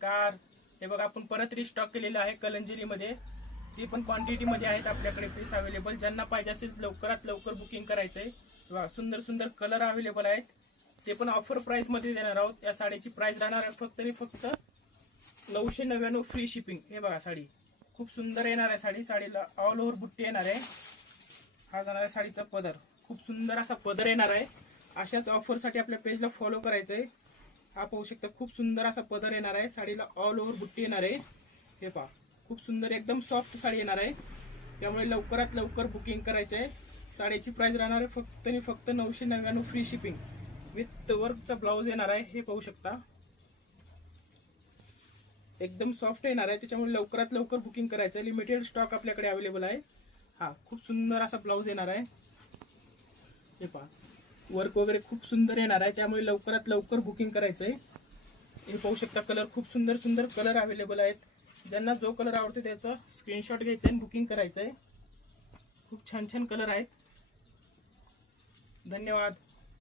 Car हे बघा आपण परत रिस्टॉक केलेलं आहे कलंजिरीमध्ये. ती पण क्वांटिटीमध्ये आहेत आपल्याकडे पीस अवेलेबल. ज्यांना पाहिजे असेल लवकरात लवकर बुकिंग करायचं आहे. बघा सुंदर सुंदर कलर अवेलेबल आहेत. ते पण ऑफर प्राईसमध्ये देणार आहोत. या साडीची प्राईस राहणार आहे फक्त आणि फक्त 999 फ्री शिपिंग. हे बघा साडी खूप सुंदर येणार आहे. साडीला ऑल ओव्हर बुट्टी येणार आहे. हा जाणार आहे साडीचा पदर. खूप सुंदर असा पदर येणार आहे. अशाच ऑफरसाठी आपल्या पेजला फॉलो करायचं आहे. हा पाहू शकता खूप सुंदर असा पदर येणार आहे. साडीला ऑल ओव्हर बुट्टी येणार आहे. हे पहा खूप सुंदर एकदम सॉफ्ट साडी येणार आहे. त्यामुळे लवकरात लवकर बुकिंग करायचं आहे. साडीची प्राइस राहणार आहे फक्त आणि फक्त 999 फ्री शिपिंग विथ वर्कचा ब्लाऊज येणार आहे. हे पाहू शकता एकदम सॉफ्ट येणार आहे. त्याच्यामुळे लवकरात लवकर बुकिंग करायचं आहे. लिमिटेड स्टॉक आपल्याकडे अवेलेबल आहे. हा खूप सुंदर असा ब्लाऊज येणार आहे. हे पहा वर्क वगैरे खूप सुंदर येणार आहे. त्यामुळे लवकरात लवकर बुकिंग करायचं आहे. हे पाहू शकता कलर खूप सुंदर सुंदर कलर अवेलेबल आहेत. ज्यांना जो कलर आवडतो त्याचा स्क्रीनशॉट घ्यायचा आणि बुकिंग करायचं आहे. खूप छान छान कलर आहेत. धन्यवाद.